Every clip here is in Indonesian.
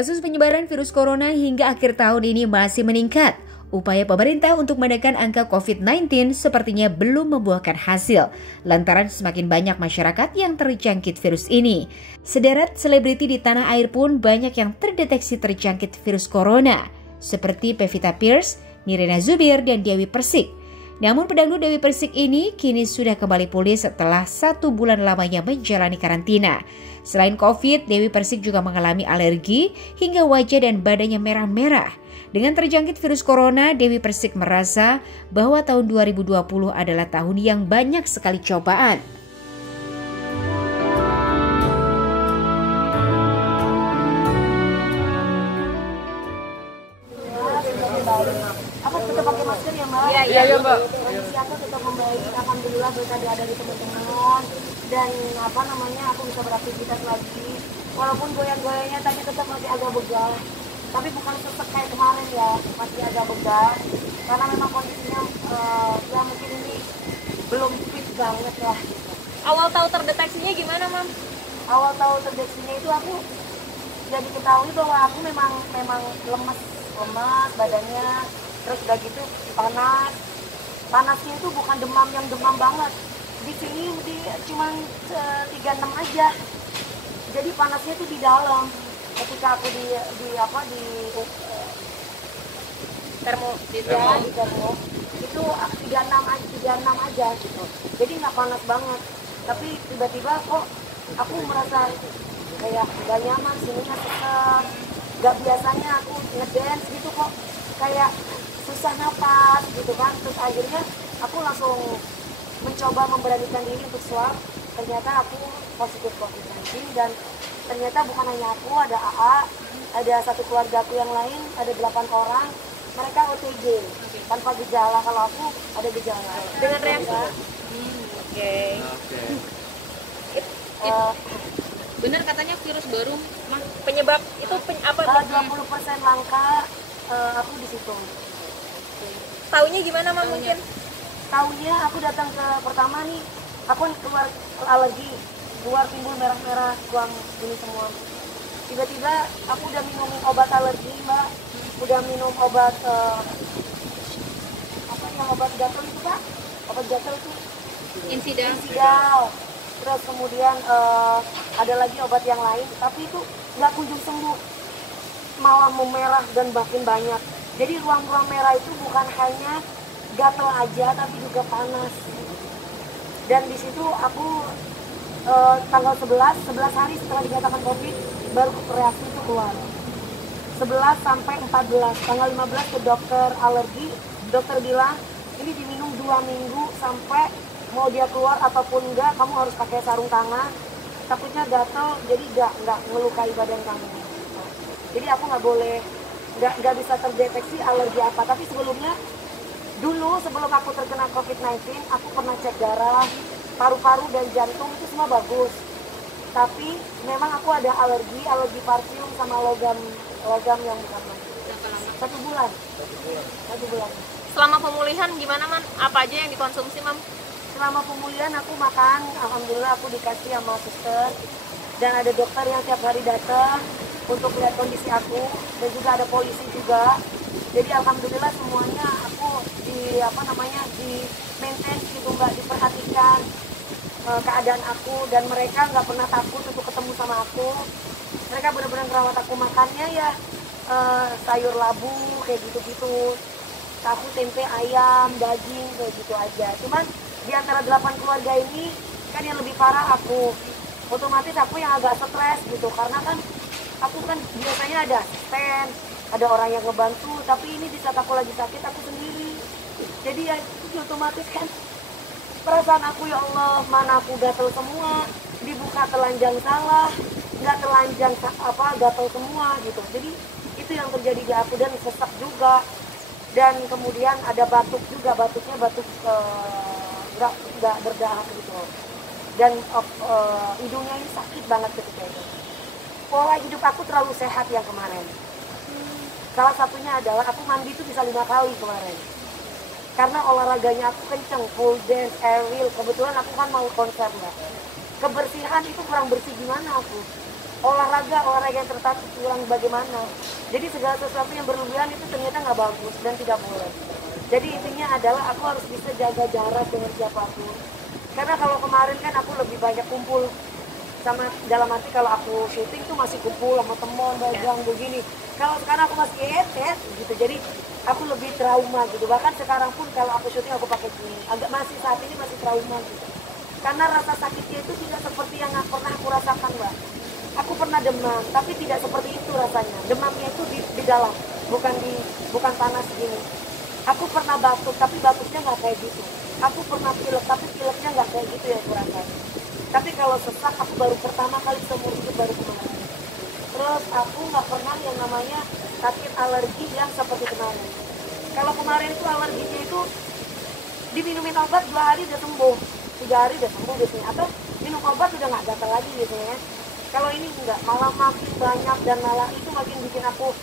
Kasus penyebaran virus corona hingga akhir tahun ini masih meningkat. Upaya pemerintah untuk menekan angka COVID-19 sepertinya belum membuahkan hasil, lantaran semakin banyak masyarakat yang terjangkit virus ini. Sederet selebriti di tanah air pun banyak yang terdeteksi terjangkit virus corona, seperti Pevita Pierce, Nirina Zubir, dan Dewi Persik. Namun pedangdut Dewi Persik ini kini sudah kembali pulih setelah 1 bulan lamanya menjalani karantina. Selain COVID, Dewi Persik juga mengalami alergi hingga wajah dan badannya merah-merah. Dengan terjangkit virus corona, Dewi Persik merasa bahwa tahun 2020 adalah tahun yang banyak sekali cobaan. Aku tetap pakai masker ya Mbak? Iya Mbak. Kondisi aku tetap membaik, alhamdulillah berkat ada di teman-teman dan aku bisa beraktivitas lagi. Walaupun goyang-goyangnya tadi tetap masih agak begal, tapi bukan sesek kayak kemarin ya, masih agak begal karena memang kondisinya ya mungkin ini belum fit banget lah. Awal tahu terdeteksinya gimana, Mam? Awal tahu terdeteksinya itu aku jadi ketahui bahwa aku memang lemas badannya, terus udah gitu panasnya itu bukan demam yang demam banget, di sini cuma 36 aja, jadi panasnya itu di dalam. Ketika aku di termo itu 36 aja gitu, jadi nggak panas banget, tapi tiba-tiba kok aku merasa kayak gak nyaman, sininya sesak, gak biasanya aku ngedance gitu kok kayak susah napas gitu kan. Terus akhirnya aku langsung mencoba memberanikan diri untuk swab, ternyata aku positif COVID-19 dan ternyata bukan hanya aku, ada AA, ada satu keluarga aku yang lain, ada 8 orang, mereka OTG tanpa gejala, kalau aku ada gejala. Dengan reaksi? Oke. Benar katanya virus baru, penyebab itu apa? 20% langka, aku di situ. Taunya gimana, Mam? Mungkin? Taunya aku datang ke pertama nih, aku keluar alergi, keluar timbul merah-merah, buang ini semua. Tiba-tiba aku udah minum obat alergi, Mbak. Udah minum obat obat gatal itu, Pak? Obat gatal itu Insidal. Terus kemudian ada lagi obat yang lain, tapi itu nggak kunjung sembuh, malah memerah dan makin banyak. Jadi ruang-ruang merah itu bukan hanya gatal aja, tapi juga panas. Dan di situ aku tanggal 11 hari setelah dinyatakan COVID baru reaksi itu keluar. 11 sampai 14, tanggal 15 ke dokter alergi, dokter bilang ini diminum 2 minggu sampai mau dia keluar ataupun enggak, kamu harus pakai sarung tangan, takutnya gatal, jadi nggak melukai badan kamu. Jadi aku nggak bisa terdeteksi alergi apa. Tapi sebelumnya, sebelum aku terkena COVID-19, aku pernah cek darah, paru-paru dan jantung itu semua bagus. Tapi memang aku ada alergi parfum sama logam yang bukan main. 1 bulan. Selama pemulihan gimana, Man? Apa aja yang dikonsumsi, Mam? Selama pemulihan aku makan, alhamdulillah aku dikasih sama suster dan ada dokter yang tiap hari datang untuk lihat kondisi aku, dan juga ada polisi juga. Jadi alhamdulillah semuanya aku di maintain gitu, Mbak, diperhatikan keadaan aku, dan mereka nggak pernah takut untuk ketemu sama aku. Mereka benar-benar merawat aku, makannya ya sayur labu kayak gitu-gitu, tahu, tempe, ayam, daging kayak gitu aja. Cuman di antara 8 keluarga ini kan yang lebih parah aku, otomatis aku yang agak stres gitu, karena kan aku kan biasanya ada asisten, ada orang yang ngebantu, tapi ini di saat aku lagi sakit aku sendiri. Jadi ya itu otomatis kan perasaan aku, ya Allah, mana aku gatel semua, dibuka telanjang salah, nggak telanjang gatel semua gitu. Jadi itu yang terjadi di aku, dan sesak juga, dan kemudian ada batuk juga, batuknya batuk nggak berdahak gitu, dan hidungnya ini sakit banget ketika itu. Pola hidup aku terlalu sehat yang kemarin. Salah satunya adalah aku mandi itu bisa 5 kali kemarin, karena olahraganya aku kenceng, full dance, aerial. Kebetulan aku kan mau konser ya. Kebersihan itu kurang bersih gimana aku. olahraga yang tertata kurang bagaimana. Jadi segala sesuatu yang berlebihan itu ternyata nggak bagus dan tidak boleh. Jadi intinya adalah aku harus bisa jaga jarak dengan siapapun. Karena kalau kemarin kan aku lebih banyak kumpul sama, dalam arti kalau aku syuting tuh masih kumpul sama teman dagang begini. Kalau sekarang aku masih gitu, jadi aku lebih trauma gitu. Bahkan sekarang pun kalau aku syuting aku pakai gini, masih saat ini masih trauma gitu. Karena rasa sakitnya itu tidak seperti yang pernah aku rasakan, Mbak. Aku pernah demam, tapi tidak seperti itu rasanya. Demamnya itu di dalam, bukan panas gini. Aku pernah batuk, tapi batuknya nggak kayak gitu. Aku pernah pilek, tapi pileknya nggak kayak gitu ya aku rasain. Tapi kalau sesak, aku baru pertama kali seumur hidup baru kemarin. Terus aku nggak pernah yang namanya sakit alergi yang seperti kemarin. Kalau kemarin itu alerginya itu diminumin obat 2 hari udah sembuh, 3 hari udah sembuh biasanya. Atau minum obat udah nggak gatal lagi biasanya. Kalau ini enggak, malah makin banyak dan malah itu makin bikin aku,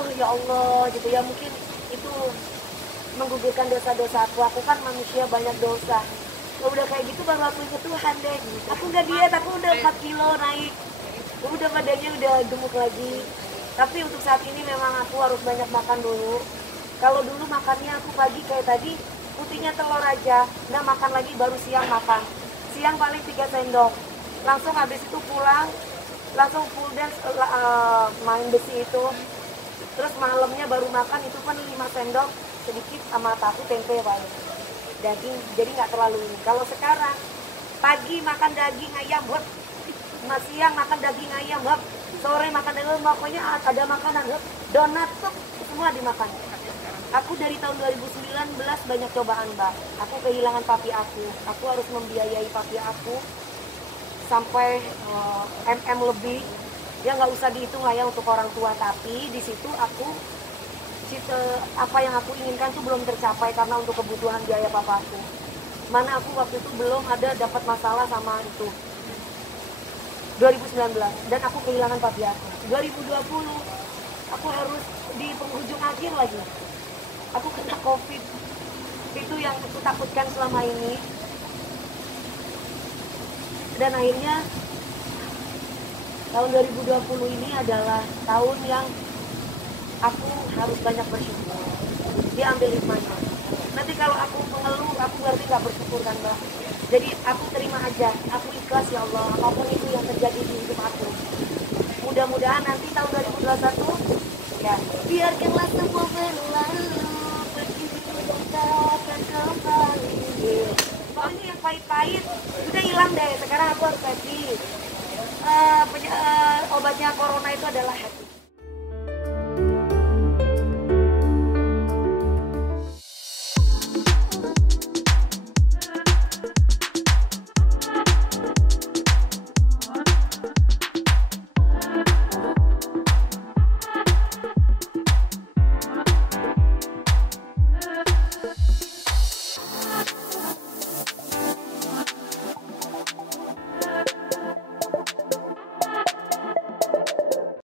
oh ya Allah gitu ya, mungkin itu menggugurkan dosa-dosa aku. Aku kan manusia banyak dosa. Ya udah kayak gitu baru aku inget Tuhan deh. Aku nggak diet, aku udah 4 kilo naik. Udah badannya udah gemuk lagi. Tapi untuk saat ini memang aku harus banyak makan dulu. Kalau dulu makannya aku pagi kayak tadi, putihnya telur aja, nggak makan lagi, baru siang makan. Siang paling 3 sendok. Langsung habis itu pulang, langsung full dance main besi itu. Terus malamnya baru makan itu pun 5 sendok sedikit sama tahu tempe paling. Daging, jadi nggak terlalu ini. Kalau sekarang pagi makan daging ayam, siang makan daging ayam, sore makan daging, pokoknya ada makanan, donat tuh semua dimakan. Aku dari tahun 2019 banyak cobaan, Mbak. Aku kehilangan papi aku harus membiayai papi aku sampai lebih. Ya nggak usah dihitung lah ya untuk orang tua, tapi di situ aku apa yang aku inginkan tuh belum tercapai karena untuk kebutuhan biaya papaku. Mana aku waktu itu belum ada dapat masalah sama itu. 2019 dan aku kehilangan papi aku. 2020 aku harus di penghujung akhir lagi. Aku kena COVID. Itu yang aku takutkan selama ini. Dan akhirnya tahun 2020 ini adalah tahun yang aku harus banyak bersyukur. Dia ambil hikmahnya. Nanti kalau aku mengeluh, aku berarti gak bersyukur kan, Mbak. Jadi aku terima aja, aku ikhlas ya Allah, apapun itu yang terjadi di hidup aku. Mudah-mudahan nanti tahun 2021, ya, biarkanlah semua berlalu, begitu kita akan kembali. Pokoknya yang pahit-pahit udah hilang deh. Sekarang aku harus happy. Obatnya corona itu adalah happy.